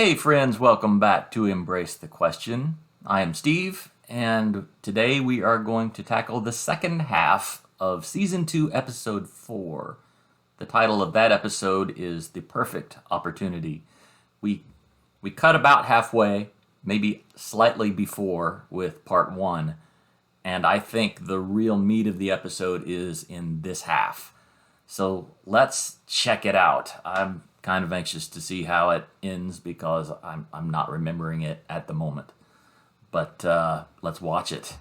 Hey friends, welcome back to Embrace the Question. I am Steve, and today we are going to tackle the second half of Season 2, Episode 4. The title of that episode is The Perfect Opportunity. We cut about halfway, maybe slightly before, with Part 1, and I think the real meat of the episode is in this half. So let's check it out. I'm kind of anxious to see how it ends because I'm not remembering it at the moment. But let's watch it.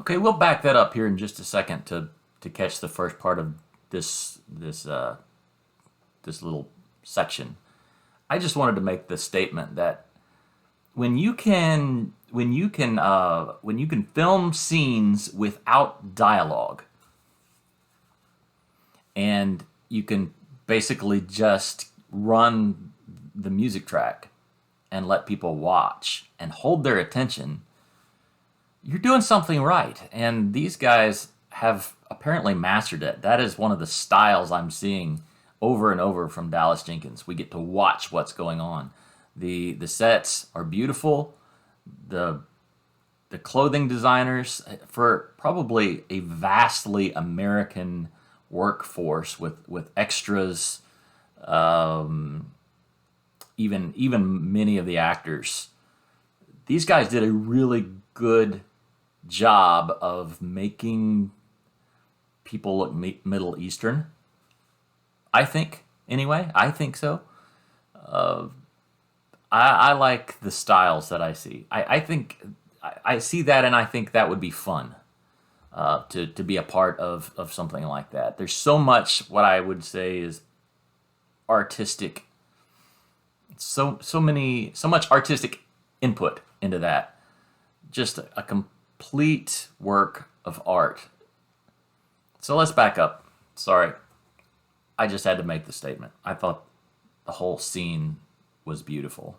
Okay, we'll back that up here in just a second to catch the first part of this little section. I just wanted to make the statement that when you can film scenes without dialogue, and you can basically just run the music track and let people watch and hold their attention, you're doing something right. And these guys have apparently mastered it. That is one of the styles I'm seeing over and over from Dallas Jenkins. We get to watch what's going on. The sets are beautiful. The clothing designers, for probably a vastly American workforce with extras, even many of the actors, these guys did a really good job of making people look Middle Eastern. I think, anyway. I think so. I like the styles that I see. I think I see that, and I think that would be fun to be a part of something like that. There's so much what I would say is artistic. So much artistic input into that. Just a complete work of art. So let's back up. Sorry. I just had to make the statement. I thought the whole scene was beautiful.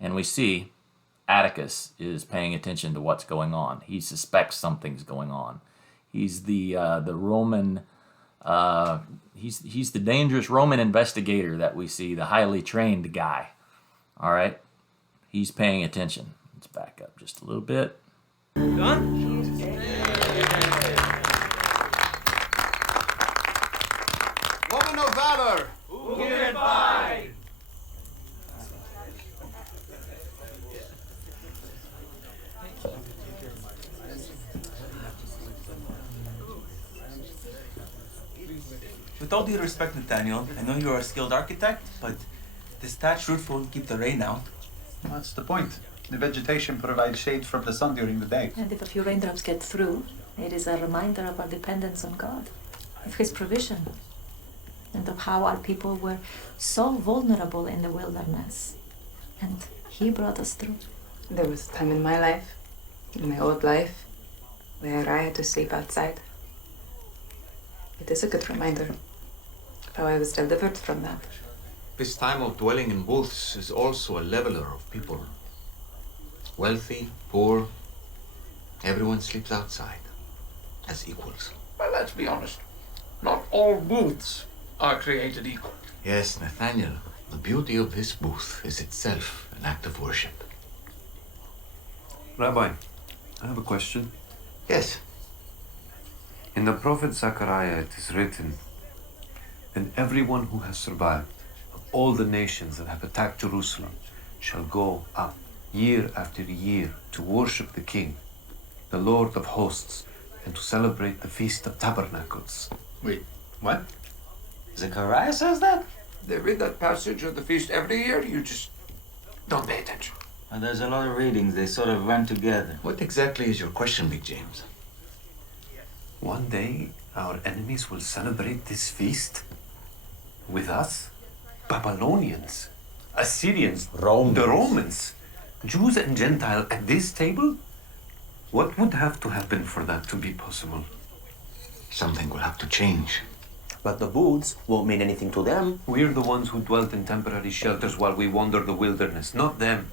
And we see Atticus is paying attention to what's going on. He suspects something's going on. He's the Roman he's the dangerous Roman investigator that we see, the highly trained guy. All right? He's paying attention. Let's back up just a little bit. Done? Woman of valor! Who can fight? With all due respect, Nathaniel, I know you're a skilled architect, but this thatched roof won't keep the rain out. That's the point. The vegetation provides shade from the sun during the day. And if a few raindrops get through, it is a reminder of our dependence on God, of His provision, and of how our people were so vulnerable in the wilderness. And He brought us through. There was a time in my life, in my old life, where I had to sleep outside. It is a good reminder of how I was delivered from that. This time of dwelling in booths is also a leveler of people. Wealthy, poor, everyone sleeps outside as equals. Well, let's be honest. Not all booths are created equal. Yes, Nathaniel, the beauty of this booth is itself an act of worship. Rabbi, I have a question. Yes, In the prophet Zechariah it is written, "And everyone who has survived of all the nations that have attacked Jerusalem shall go up year after year to worship the King, the Lord of hosts, and to celebrate the Feast of Tabernacles." Wait, what? Zechariah says that? They read that passage of the feast every year. You just don't pay attention. And there's a lot of readings. They sort of run together. what exactly is your question, Big James? One day our enemies will celebrate this feast with us, Babylonians, Assyrians, the Romans, Jews and Gentiles at this table? What would have to happen for that to be possible? Something will have to change. But the booths won't mean anything to them. We're the ones who dwelt in temporary shelters while we wandered the wilderness, not them.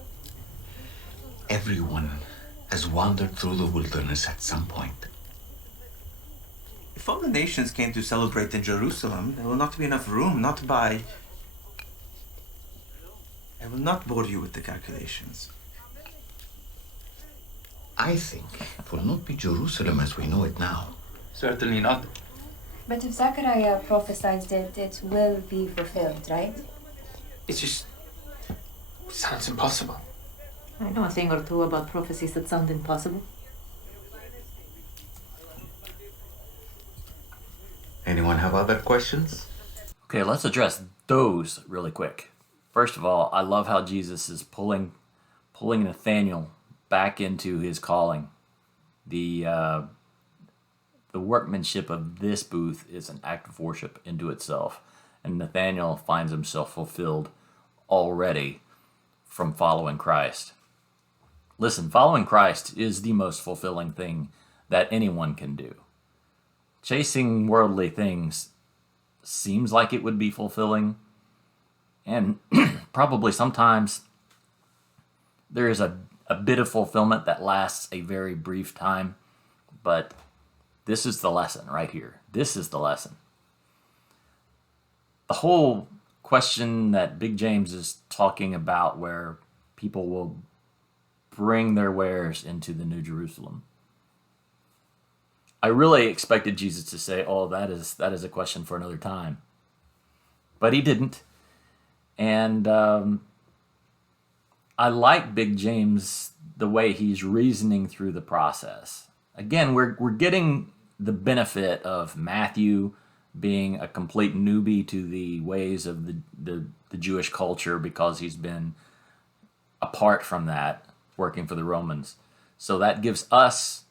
Everyone has wandered through the wilderness at some point. If all the nations came to celebrate in Jerusalem, there will not be enough room, not by... I will not bore you with the calculations. I think it will not be Jerusalem as we know it now. Certainly not. But if Zechariah prophesied it, it will be fulfilled, right? It just sounds impossible. I know a thing or two about prophecies that sound impossible. Anyone have other questions? Okay, let's address those really quick. First of all, I love how Jesus is pulling Nathaniel back into his calling. The workmanship of this booth is an act of worship into itself, and Nathaniel finds himself fulfilled already from following Christ. Listen, following Christ is the most fulfilling thing that anyone can do. Chasing worldly things seems like it would be fulfilling, and probably sometimes there is a bit of fulfillment that lasts a very brief time, but this is the lesson right here. This is the lesson. The whole question that Big James is talking about, where people will bring their wares into the New Jerusalem. I really expected Jesus to say, "Oh, that is a question for another time," but he didn't. And I like Big James, the way he's reasoning through the process. Again, we're getting the benefit of Matthew being a complete newbie to the ways of the Jewish culture, because he's been apart from that, working for the Romans. So that gives us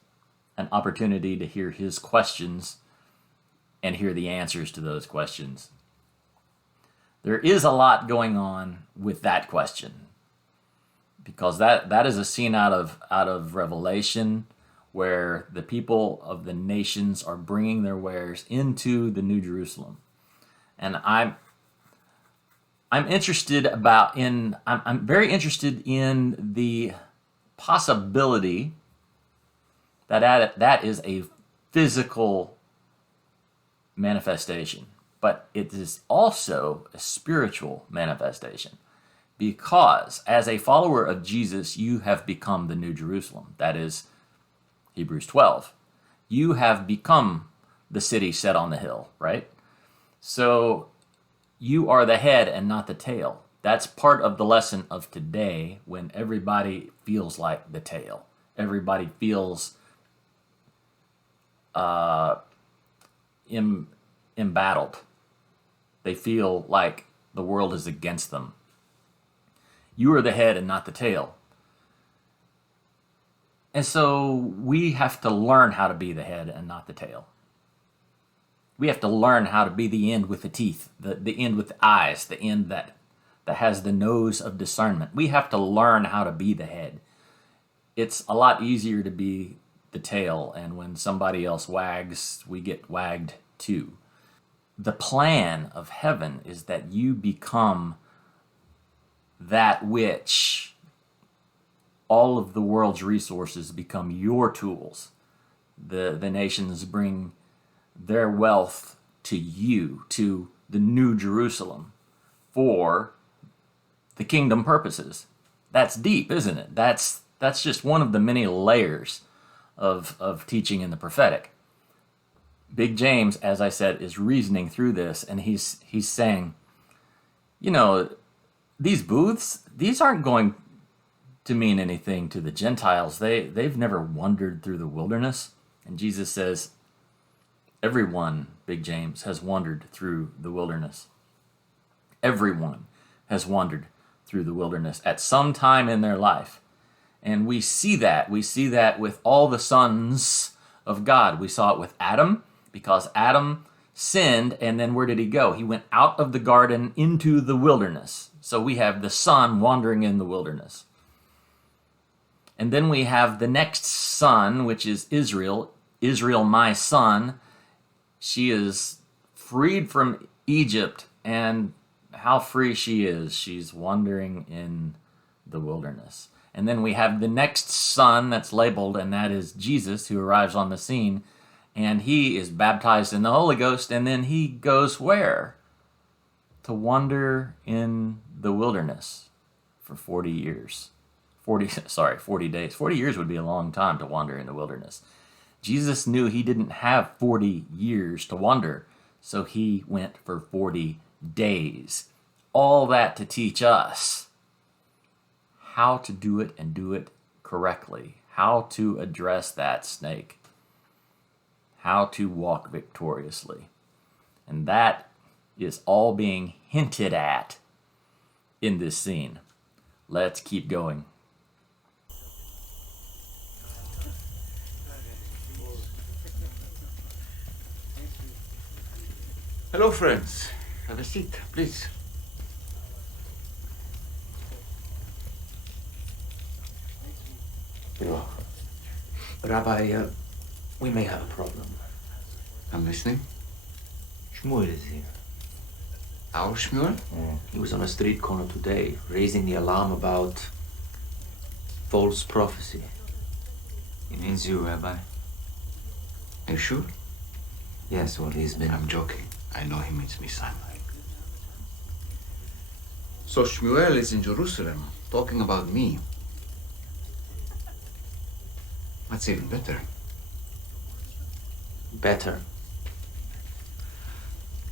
an opportunity to hear his questions and hear the answers to those questions. There is a lot going on with that question, because that is a scene out of Revelation, where the people of the nations are bringing their wares into the New Jerusalem. And I'm very interested in the possibility that is a physical manifestation, but it is also a spiritual manifestation, because as a follower of Jesus, you have become the New Jerusalem. That is Hebrews 12. You have become the city set on the hill, right? So you are the head and not the tail. That's part of the lesson of today, when everybody feels like the tail. Everybody feels embattled. They feel like the world is against them. You are the head and not the tail. And so we have to learn how to be the head and not the tail. We have to learn how to be the end with the teeth, the end with the eyes, the end that has the nose of discernment. We have to learn how to be the head. It's a lot easier to be the tail, and when somebody else wags, we get wagged too. The plan of heaven is that you become that which all of the world's resources become your tools. The nations bring their wealth to you, to the New Jerusalem, for the kingdom purposes. That's deep, isn't it? That's just one of the many layers of teaching in the prophetic. Big James, as I said, is reasoning through this, and he's saying, you know, these booths, these aren't going to mean anything to the Gentiles. They've never wandered through the wilderness. And Jesus says, everyone, Big James, has wandered through the wilderness. Everyone has wandered through the wilderness at some time in their life. And we see that. We see that with all the sons of God. We saw it with Adam, because Adam sinned, and then where did he go? He went out of the garden into the wilderness. So we have the son wandering in the wilderness. And then we have the next son, which is Israel. Israel, my son. She is freed from Egypt, and how free she is. She's wandering in the wilderness. And then we have the next son that's labeled, and that is Jesus, who arrives on the scene. And he is baptized in the Holy Ghost, and then he goes where? To wander in the wilderness for 40 years. 40 days. 40 years would be a long time to wander in the wilderness. Jesus knew he didn't have 40 years to wander, so he went for 40 days. All that to teach us how to do it and do it correctly, how to address that snake, how to walk victoriously. And that is all being hinted at in this scene. Let's keep going. Hello, friends. Have a seat, please. Rabbi, we may have a problem. I'm listening. Shmuel is here. Our Shmuel? He was on a street corner today, raising the alarm about false prophecy. He means you, Rabbi. Are you sure? Yes, well, he's been... I'm joking. I know he means me, Simon. So Shmuel is in Jerusalem, talking about me. That's even better. Better.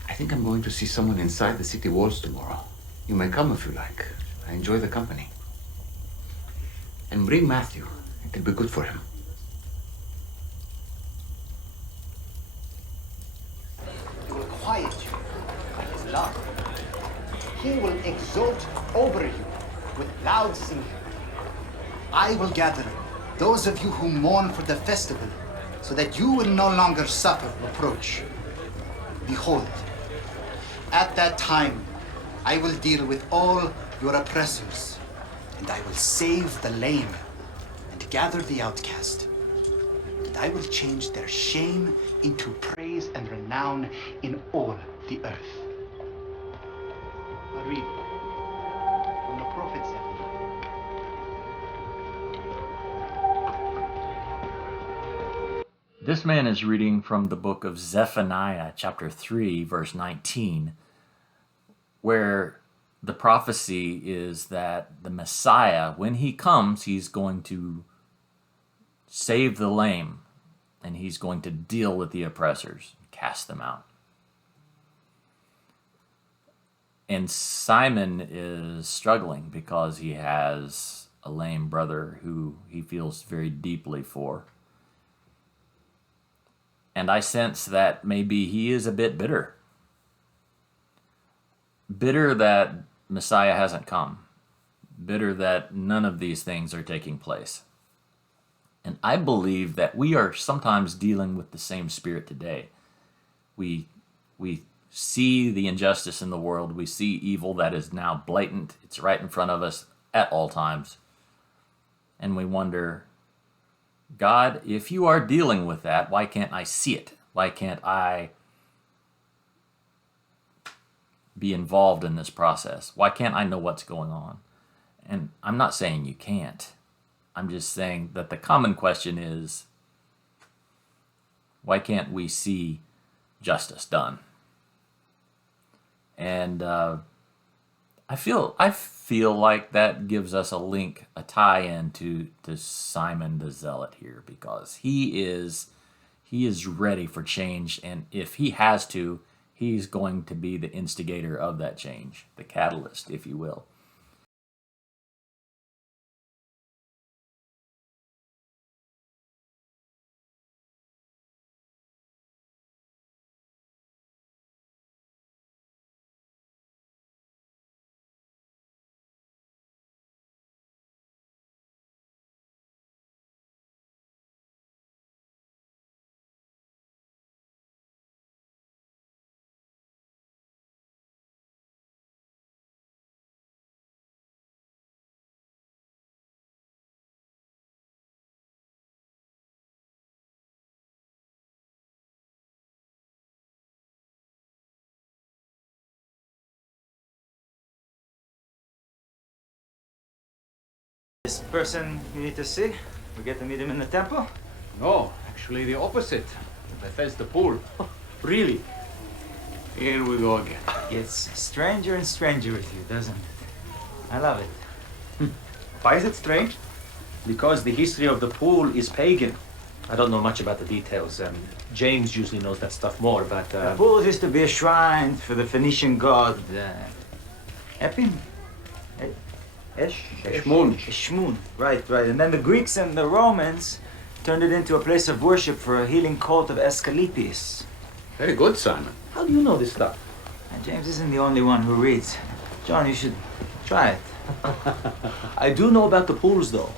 I think I'm going to see someone inside the city walls tomorrow. You may come if you like. I enjoy the company. And bring Matthew. It'll be good for him. He will quiet you by his love. He will exult over you with loud singing. I will gather those of you who mourn for the festival, so that you will no longer suffer reproach. Behold, at that time I will deal with all your oppressors, and I will save the lame and gather the outcast. And I will change their shame into praise and renown in all the earth. I read from the prophet Zephaniah. This man is reading from the book of Zephaniah, chapter 3, verse 19, where the prophecy is that the Messiah, when he comes, he's going to save the lame, and he's going to deal with the oppressors, cast them out. And Simon is struggling because he has a lame brother who he feels very deeply for. And I sense that maybe he is a bit bitter. Bitter that Messiah hasn't come. Bitter that none of these things are taking place. And I believe that we are sometimes dealing with the same spirit today. We see the injustice in the world. We see evil that is now blatant. It's right in front of us at all times. And we wonder, God, if you are dealing with that, why can't I see it? Why can't I be involved in this process? Why can't I know what's going on? And I'm not saying you can't. I'm just saying that the common question is, why can't we see justice done? And I feel like that gives us a link, a tie-in to Simon the Zealot here, because he is ready for change, and if he has to, he's going to be the instigator of that change, the catalyst, if you will. This person you need to see? We get to meet him in the temple? No, actually the opposite. Bethesda pool. Really? Here we go again. Gets stranger and stranger with you, doesn't it? I love it. Why is it strange? Because the history of the pool is pagan. I don't know much about the details. James usually knows that stuff more, but... The pool used to be a shrine for the Phoenician god, Epim? Eshmun. Right. And then the Greeks and the Romans turned it into a place of worship for a healing cult of Asclepius. Very good, Simon. How do you know this stuff? And James isn't the only one who reads. John, you should try it. I do know about the pools, though.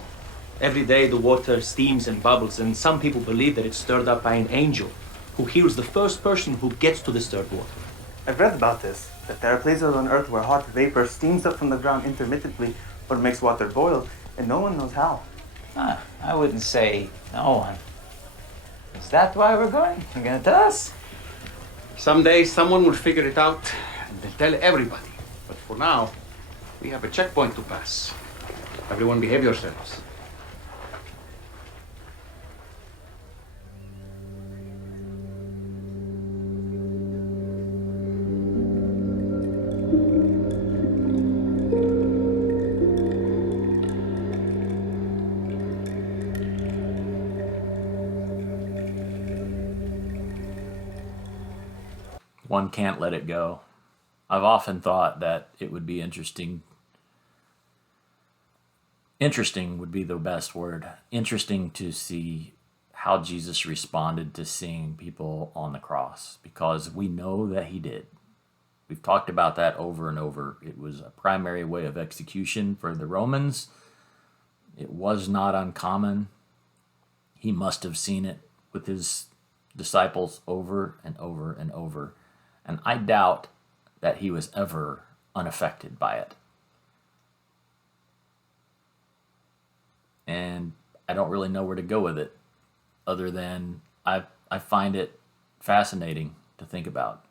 Every day the water steams and bubbles, and some people believe that it's stirred up by an angel who heals the first person who gets to the stirred water. I've read about this, that there are places on Earth where hot vapor steams up from the ground intermittently, but makes water boil, and no one knows how. I wouldn't say no one. Is that why we're going? You're gonna tell us? Someday someone will figure it out and they'll tell everybody. But for now, we have a checkpoint to pass. Everyone behave yourselves. One can't let it go. I've often thought that it would be interesting. Interesting would be the best word. Interesting to see how Jesus responded to seeing people on the cross, because we know that he did. We've talked about that over and over. It was a primary way of execution for the Romans. It was not uncommon. He must have seen it with his disciples over and over and over. And I doubt that he was ever unaffected by it. And I don't really know where to go with it, other than I find it fascinating to think about.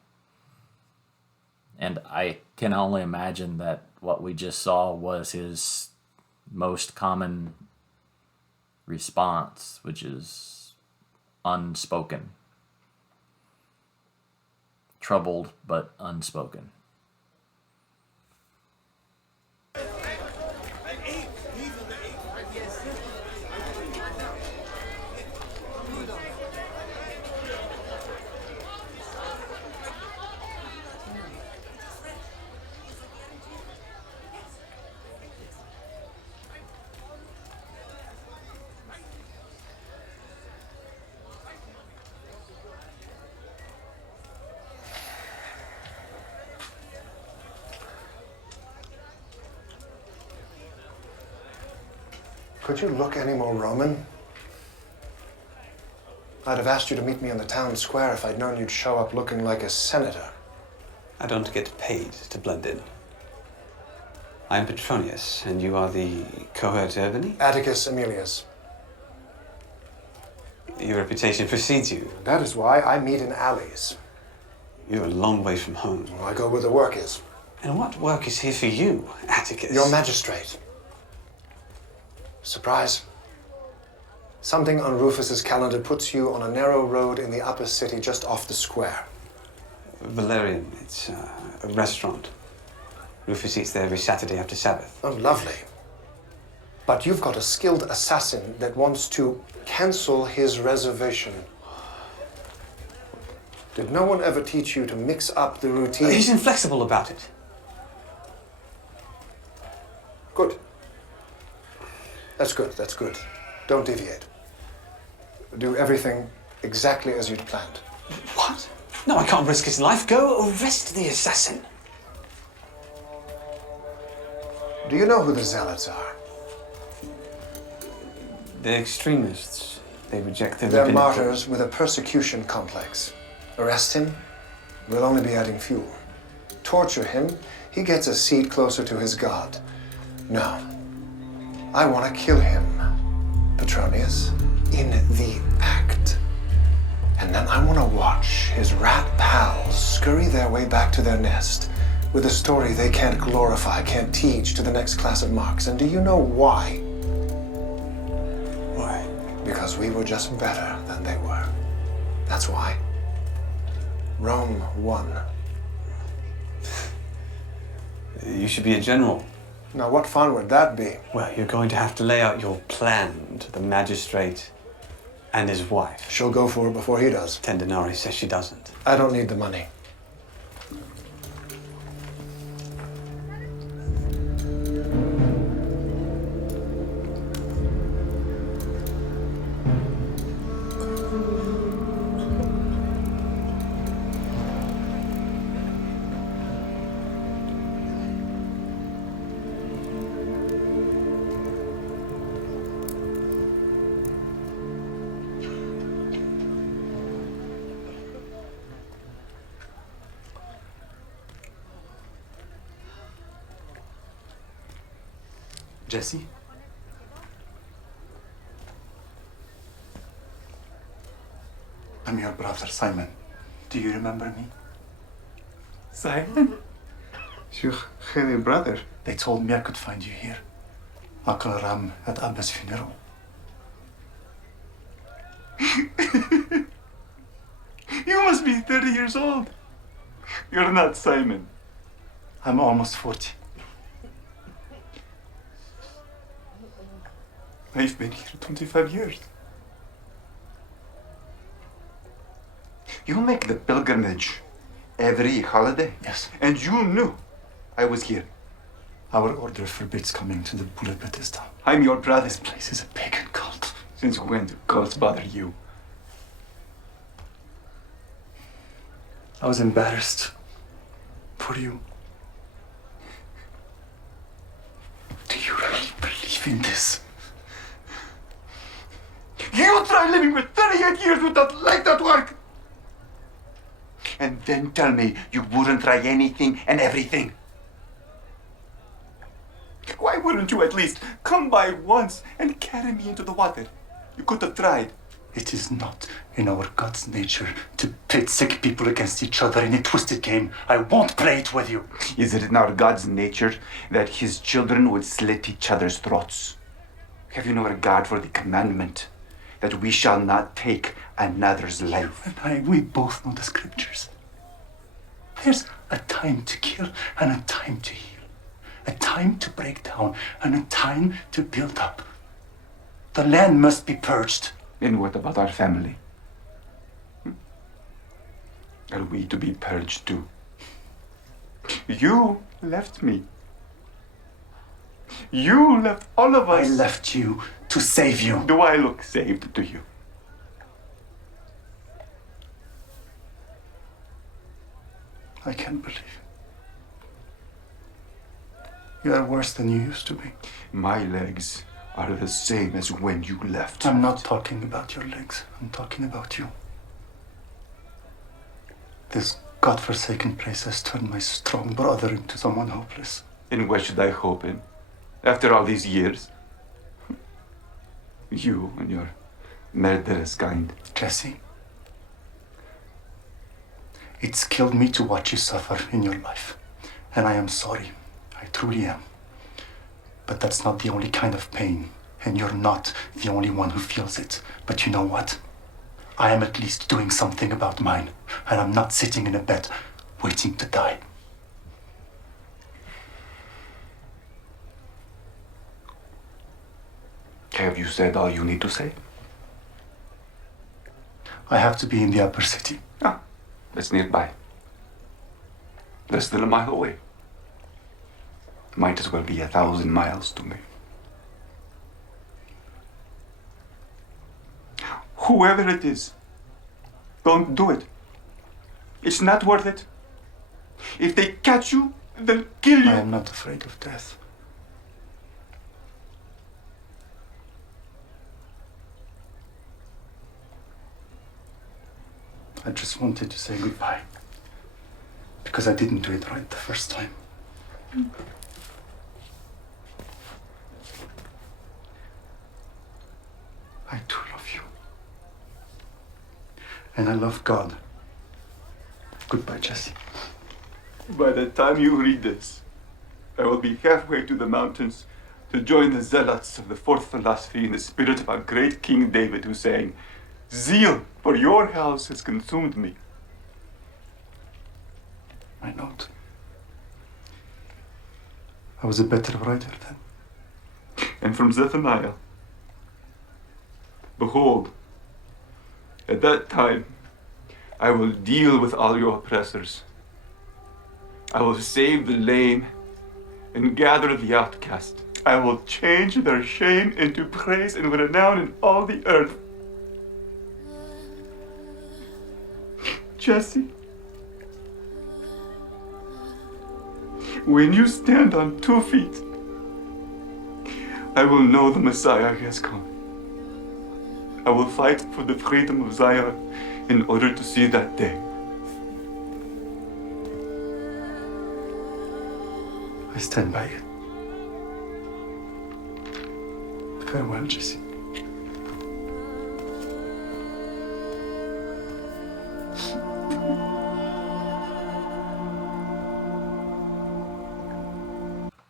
And I can only imagine that what we just saw was his most common response, which is unspoken. Troubled, but unspoken. Could you look any more Roman? I'd have asked you to meet me in the town square if I'd known you'd show up looking like a senator. I don't get paid to blend in. I'm Petronius, and you are the cohort Urbani? Atticus Emilius. Your reputation precedes you. That is why I meet in alleys. You're a long way from home. Well, I go where the work is. And what work is here for you, Atticus? Your magistrate. Surprise. Something on Rufus's calendar puts you on a narrow road in the upper city just off the square. Valerian. It's a restaurant. Rufus eats there every Saturday after Sabbath. Oh, lovely. But you've got a skilled assassin that wants to cancel his reservation. Did no one ever teach you to mix up the routine? He's inflexible about it. Good. That's good, that's good. Don't deviate. Do everything exactly as you'd planned. What? No, I can't risk his life. Go arrest the assassin. Do you know who the Zealots are? They're extremists. They reject the They're rabbinical- martyrs with a persecution complex. Arrest him, we'll only be adding fuel. Torture him, he gets a seat closer to his God. No, I want to kill him, Petronius, in the act. And then I want to watch his rat pals scurry their way back to their nest with a story they can't glorify, can't teach to the next class of marks. And do you know why? Why? Because we were just better than they were. That's why. Rome won. You should be a general. Now, what fun would that be? Well, you're going to have to lay out your plan to the magistrate and his wife. She'll go for it before he does. 10 denarii says she doesn't. I don't need the money. Jesse? I'm your brother, Simon. Do you remember me? Simon? It's your Khali brother. They told me I could find you here. Uncle Ram at Abba's funeral. You must be 30 years old. You're not Simon. I'm almost 40. I've been here 25 years. You make the pilgrimage every holiday? Yes. And you knew I was here. Our order forbids coming to the Bullet Bethesda. I'm your brother. This place is a pagan cult. Since when do cults bother you? I was embarrassed for you. Do you really believe in this? You try living for 38 years without light at work! And then tell me you wouldn't try anything and everything. Why wouldn't you at least come by once and carry me into the water? You could have tried. It is not in our God's nature to pit sick people against each other in a twisted game. I won't play it with you. Is it in our God's nature that his children would slit each other's throats? Have you no regard for the commandment that we shall not take another's life? We both know the scriptures. There's a time to kill and a time to heal. A time to break down and a time to build up. The land must be purged. And what about our family? Are we to be purged too? You left me. You left all of us. I left you to save you. Do I look saved to you? I can't believe it. You are worse than you used to be. My legs are the same as when you left. I'm not talking about your legs. I'm talking about you. This godforsaken place has turned my strong brother into someone hopeless. And what should I hope in? After all these years? You and your murderous kind. Jesse, it's killed me to watch you suffer in your life. And I am sorry. I truly am. But that's not the only kind of pain. And you're not the only one who feels it. But you know what? I am at least doing something about mine. And I'm not sitting in a bed waiting to die. Have you said all you need to say? I have to be in the upper city. Ah, that's nearby. Less than a mile away. Might as well be 1,000 miles to me. Whoever it is, don't do it. It's not worth it. If they catch you, they'll kill you. I am not afraid of death. I just wanted to say goodbye. Because I didn't do it right the first time. I do love you. And I love God. Goodbye, Jesse. By the time you read this, I will be halfway to the mountains to join the zealots of the fourth philosophy in the spirit of our great King David, who sang, "Zeal for your house has consumed me." I note. I was a better writer then. And from Zephaniah, "Behold, at that time I will deal with all your oppressors. I will save the lame and gather the outcast. I will change their shame into praise and renown in all the earth." Jesse, when you stand on 2 feet, I will know the Messiah has come. I will fight for the freedom of Zion in order to see that day. I stand by it. Farewell, Jesse.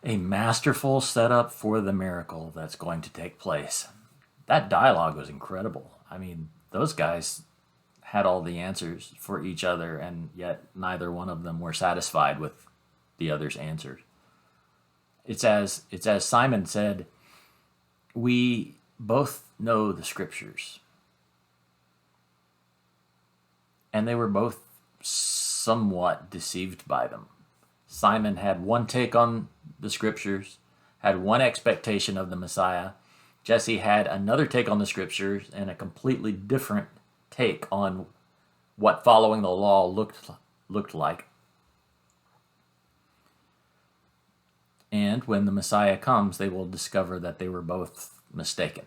A masterful setup for the miracle that's going to take place. That dialogue was incredible. I mean, those guys had all the answers for each other, and yet neither one of them were satisfied with the other's answers. It's as Simon said, we both know the scriptures. And they were both somewhat deceived by them. Simon had one take on the scriptures, had one expectation of the Messiah. Jesse had another take on the scriptures and a completely different take on what following the law looked like. And when the Messiah comes, they will discover that they were both mistaken.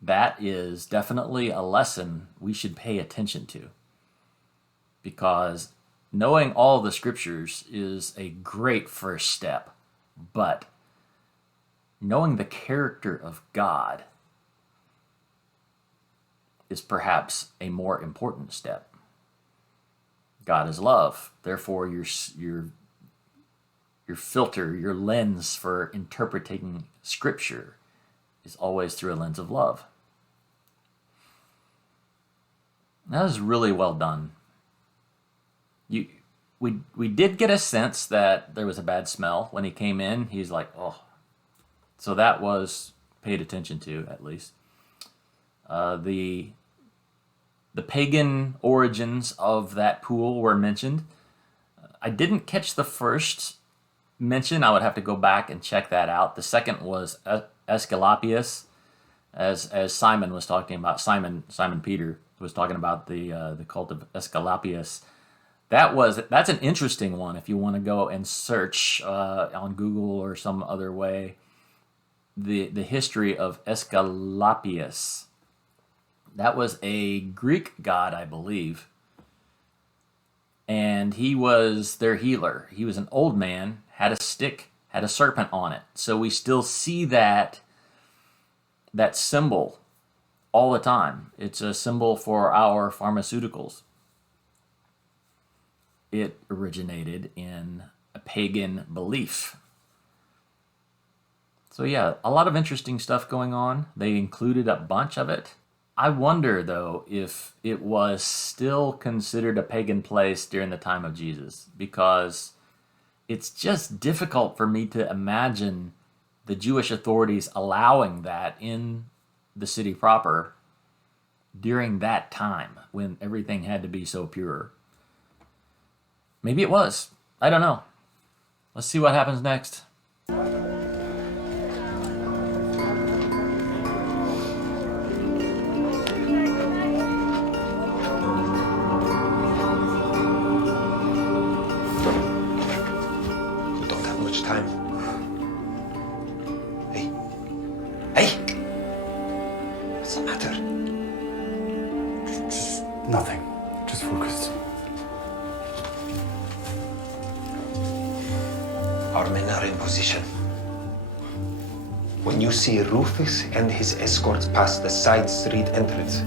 That is definitely a lesson we should pay attention to, because knowing all the scriptures is a great first step, but knowing the character of God is perhaps a more important step. God is love. Therefore, your filter, your lens for interpreting scripture is always through a lens of love. That was really well done. We did get a sense that there was a bad smell when he came in. He's like, oh. So that was paid attention to, at least. The pagan origins of that pool were mentioned. I didn't catch the first mention. I would have to go back and check that out. The second was Aesculapius, as Simon was talking about. Simon Peter was talking about the cult of Aesculapius. That's an interesting one if you want to go and search on Google or some other way the history of Aesculapius. That was a Greek god, I believe, and he was their healer. He was an old man, had a stick, had a serpent on it. So we still see that symbol all the time. It's a symbol for our pharmaceuticals. It originated in a pagan belief. So yeah, a lot of interesting stuff going on. They included a bunch of it. I wonder, though, if it was still considered a pagan place during the time of Jesus, because it's just difficult for me to imagine the Jewish authorities allowing that in the city proper during that time when everything had to be so pure. Maybe it was. I don't know. Let's see what happens next. We don't have much time. Hey. Hey! What's the matter? Just nothing. Just focus. Our men are in position. When you see Rufus and his escorts pass the side street entrance,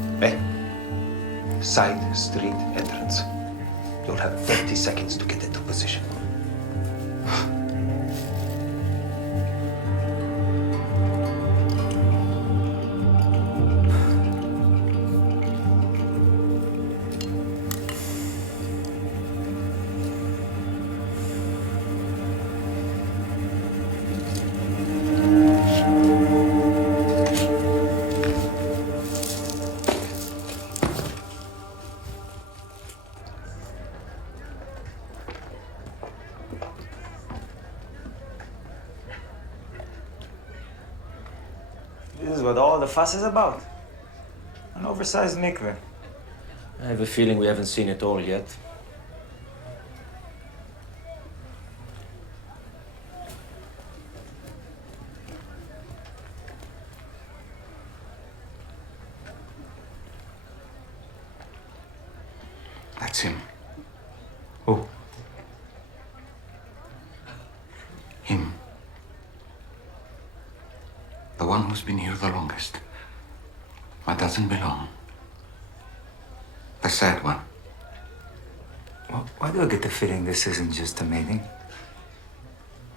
side street entrance, you'll have 30 seconds to get into position. This is what all the fuss is about. An oversized mikveh. I have a feeling we haven't seen it all yet. That's him. Who? Him. The one who's been here the longest. But doesn't belong. The sad one. Well, why do I get the feeling this isn't just a meeting?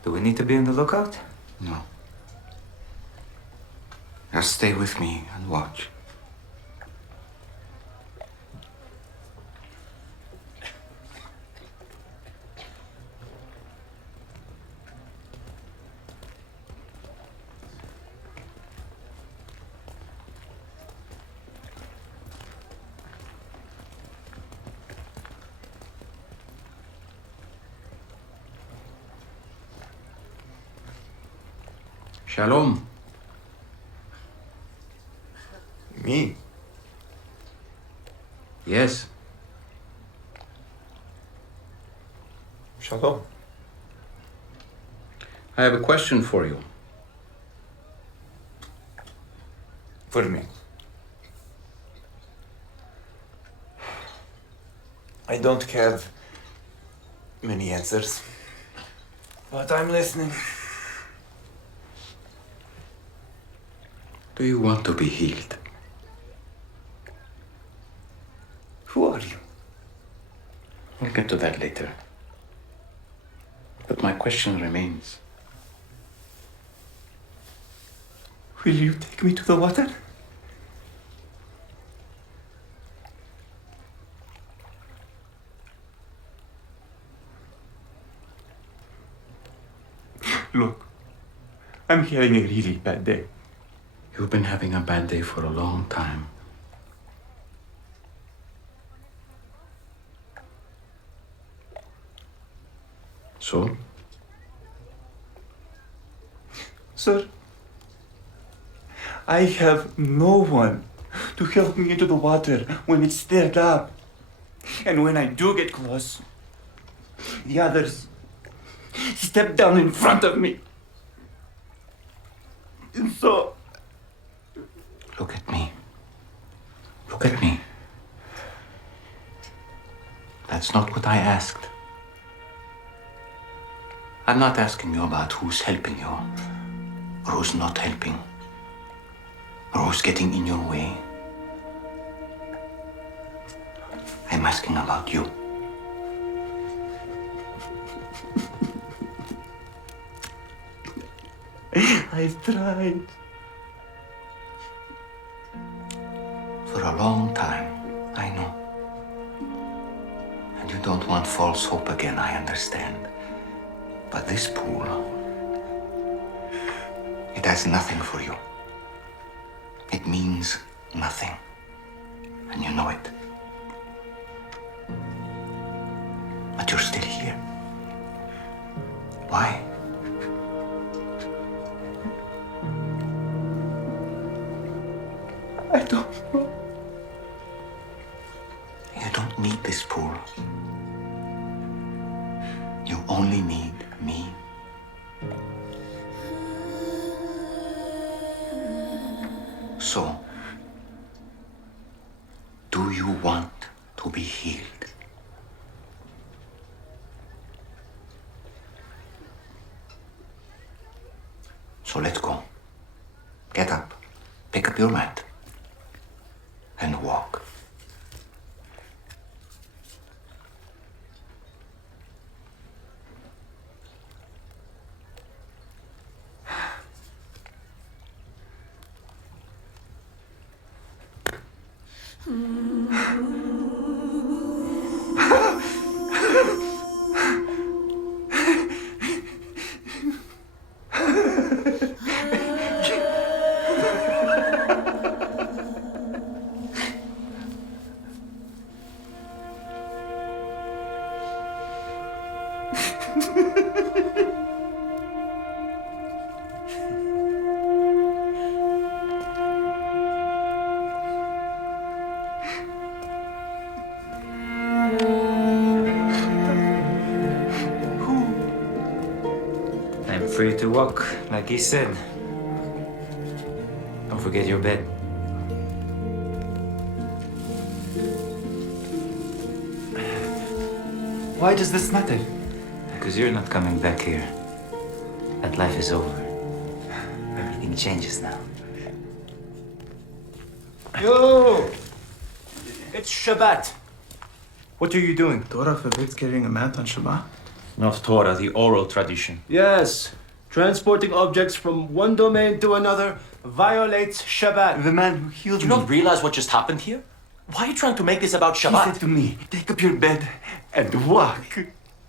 Do we need to be on the lookout? No. Just stay with me and watch. Shalom. Me? Yes. Shalom. I have a question for you. For me. I don't have many answers, but I'm listening. Do you want to be healed? Who are you? We'll get to that later. But my question remains. Will you take me to the water? Look, I'm having a really bad day. You've been having a bad day for a long time. So? Sir, I have no one to help me into the water when it's stirred up. And when I do get close, the others step down in front of me. And so, Look at me. Look at me. That's not what I asked. I'm not asking you about who's helping you, or who's not helping, or who's getting in your way. I'm asking about you. I've tried. For a long time, I know. And you don't want false hope again, I understand. But this pool, it has nothing for you. It means nothing. And you know it. But you're still here. Why? I don't know. You don't need this pool. You only need me. So, do you want to be healed? So let's go. Get up, pick up your mat, and walk. I'm free to walk, like he said. Don't forget your bed. Why does this matter? Because you're not coming back here. That life is over. Everything changes now. Yo! It's Shabbat. What are you doing? Torah forbids carrying a mat on Shabbat? Not Torah, the oral tradition. Yes. Transporting objects from one domain to another violates Shabbat. The man who healed Do me. you not Realize what just happened here? Why are you trying to make this about He Shabbat? said to me, take up your bed and walk.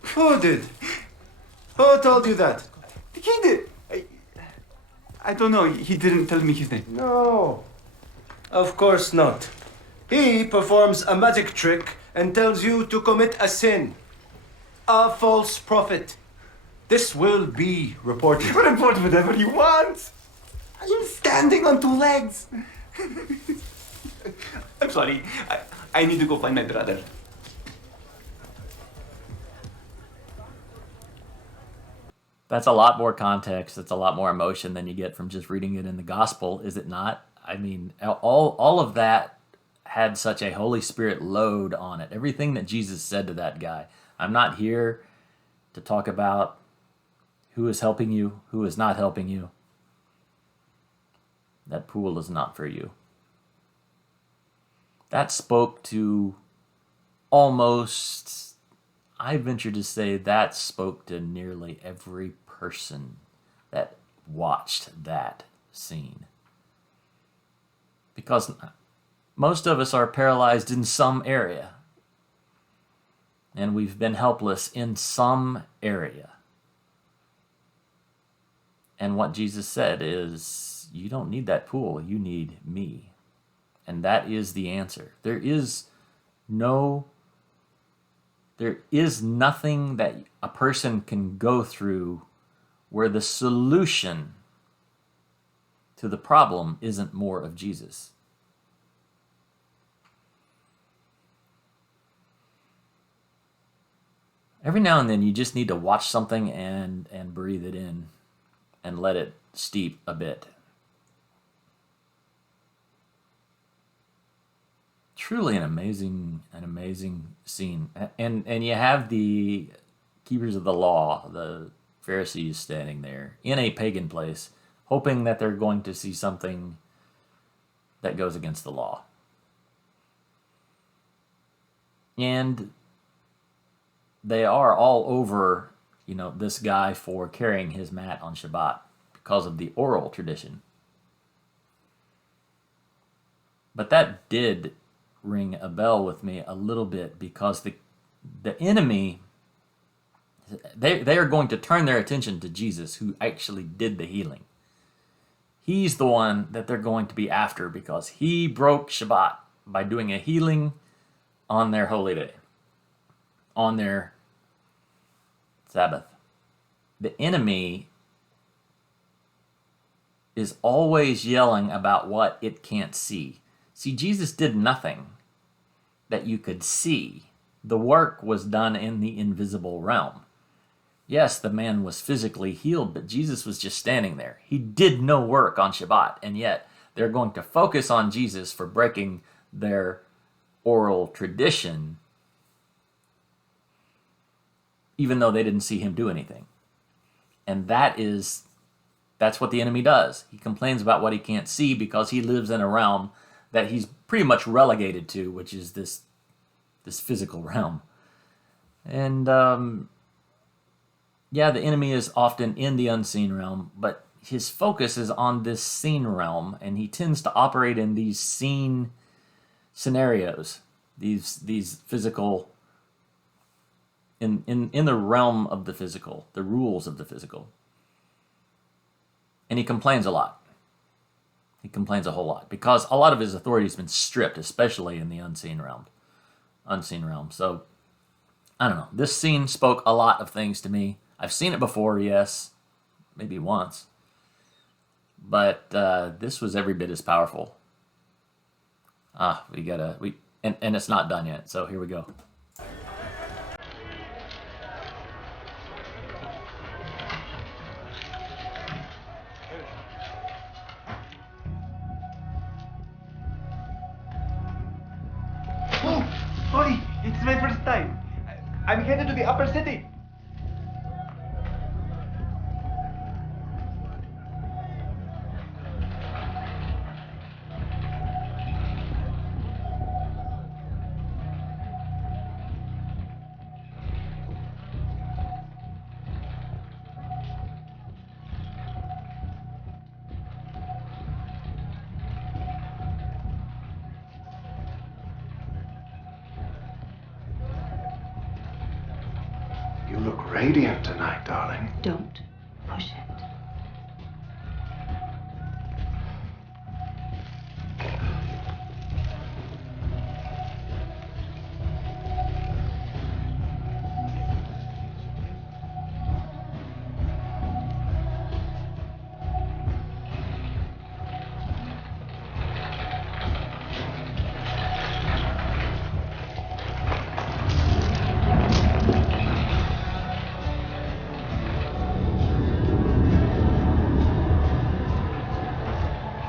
Who did? Who told you that? He did. I don't know. He didn't tell me his name. No. Of course not. He performs a magic trick and tells you to commit a sin. A false prophet. This will be reported. Report whatever you want. I'm standing on two legs. I'm sorry. I need to go find my brother. That's a lot more context. That's a lot more emotion than you get from just reading it in the gospel, is it not? I mean, all of that had such a Holy Spirit load on it. Everything that Jesus said to that guy. I'm not here to talk about who is helping you, who is not helping you. That pool is not for you. That spoke to almost, I venture to say, that spoke to nearly every person that watched that scene. Because most of us are paralyzed in some area. And we've been helpless in some area. And what Jesus said is, you don't need that pool, you need me. And that is the answer. There is nothing that a person can go through where the solution to the problem isn't more of Jesus. Every now and then you just need to watch something and breathe it in and let it steep a bit. Truly an amazing scene. And you have the keepers of the law, the Pharisees, standing there in a pagan place, hoping that they're going to see something that goes against the law. And they are all over, this guy for carrying his mat on Shabbat because of the oral tradition. But that did ring a bell with me a little bit, because the enemy, they are going to turn their attention to Jesus, who actually did the healing. He's the one that they're going to be after, because he broke Shabbat by doing a healing on their holy day, on their Sabbath. The enemy is always yelling about what it can't see. See, Jesus did nothing that you could see. The work was done in the invisible realm. Yes, the man was physically healed, but Jesus was just standing there. He did no work on Shabbat, and yet they're going to focus on Jesus for breaking their oral tradition, even though they didn't see him do anything. And that's what the enemy does. He complains about what he can't see because he lives in a realm that he's pretty much relegated to, which is this physical realm. And yeah, the enemy is often in the unseen realm, but his focus is on this seen realm, and he tends to operate in these seen scenarios, these physical, in the realm of the physical, the rules of the physical. And he complains a lot. He complains a whole lot because a lot of his authority has been stripped, especially in the unseen realm. So, I don't know. This scene spoke a lot of things to me. I've seen it before, yes, maybe once. But this was every bit as powerful. And it's not done yet, so here we go. Sorry, it's my first time. I'm headed to the upper city. You look radiant tonight, darling. Don't push it.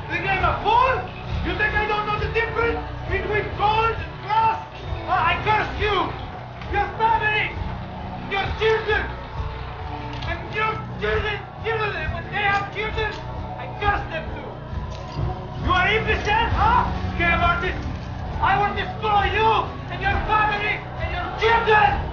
Think I'm a fool? You think I don't know the difference between gold and brass? I curse you! Your family! Your children! And your children! When they have children, I curse them too! You are imbecile, huh? Scam artist! I will destroy you and your family and your children!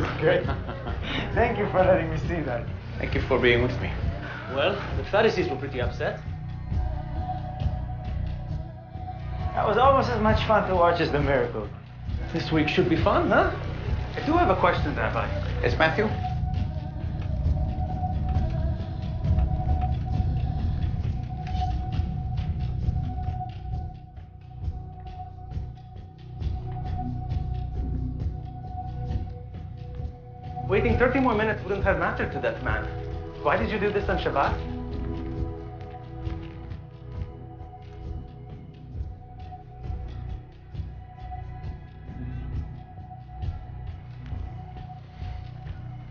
was great. Thank you for letting me see that. Thank you for being with me. Well, the Pharisees were pretty upset. That was almost as much fun to watch as the miracle. This week should be fun, huh? I do have a question, Rabbi. Yes, Matthew? Waiting 30 more minutes wouldn't have mattered to that man. Why did you do this on Shabbat?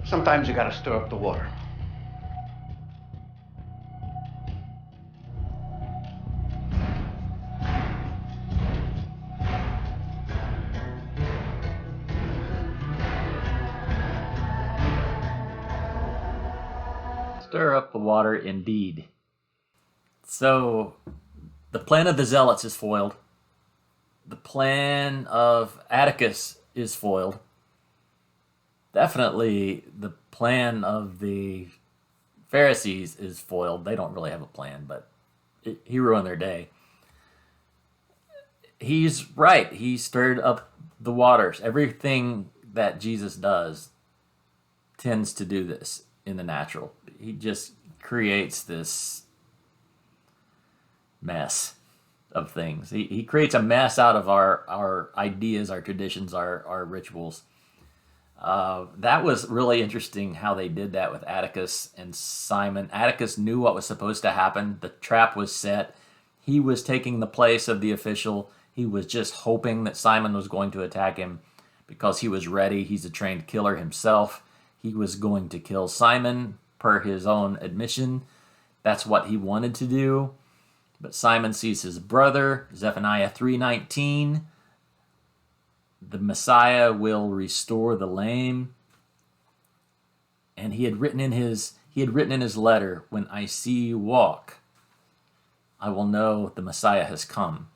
Sometimes you gotta stir up the water. Stir up the water indeed. So, the plan of the Zealots is foiled. The plan of Atticus is foiled. Definitely the plan of the Pharisees is foiled. They don't really have a plan, but he ruined their day. He's right. He stirred up the waters. Everything that Jesus does tends to do this in the natural. He just creates this mess of things. He creates a mess out of our ideas, our traditions, our rituals. That was really interesting how they did that with Atticus and Simon. Atticus knew what was supposed to happen. The trap was set. He was taking the place of the official. He was just hoping that Simon was going to attack him because he was ready. He's a trained killer himself. He was going to kill Simon per his own admission. That's what he wanted to do. But Simon sees his brother, Zephaniah 3:19. The Messiah will restore the lame. And he had written in his letter, when I see you walk, I will know the Messiah has come.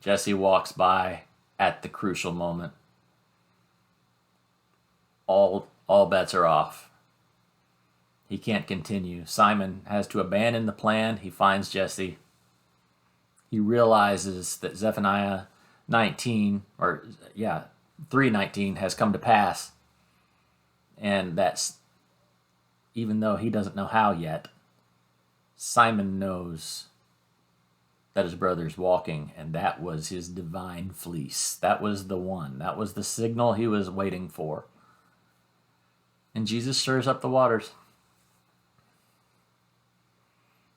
Jesse walks by at the crucial moment. All bets are off. He can't continue. Simon has to abandon the plan. He finds Jesse. He realizes that Zephaniah 3:19 has come to pass. And that's, even though he doesn't know how yet, Simon knows that his brother's walking, and that was his divine fleece. That was the one. That was the signal he was waiting for. And Jesus stirs up the waters.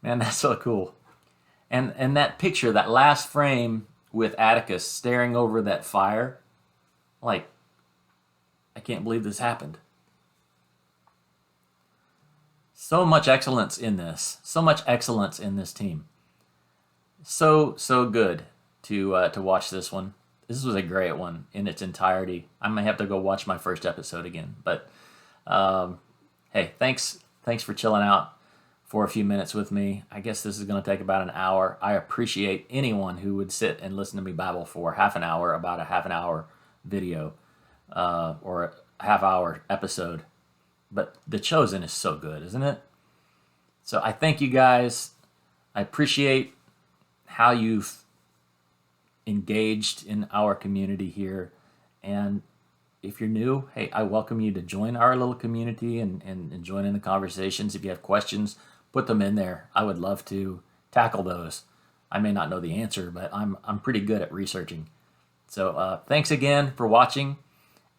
Man, that's so cool. And that picture, that last frame with Atticus staring over that fire, like, I can't believe this happened. So much excellence in this. So much excellence in this team. So good to watch this one. This was a great one in its entirety. I might have to go watch my first episode again. But hey, thanks for chilling out for a few minutes with me. I guess this is going to take about an hour. I appreciate anyone who would sit and listen to me babble for half an hour about a half an hour video or a half hour episode. But The Chosen is so good, isn't it? So I thank you guys. I appreciate how you've engaged in our community here. And if you're new, hey, I welcome you to join our little community and join in the conversations. If you have questions, put them in there. I would love to tackle those. I may not know the answer, but I'm pretty good at researching. So thanks again for watching,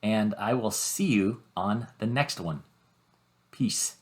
and I will see you on the next one. Peace.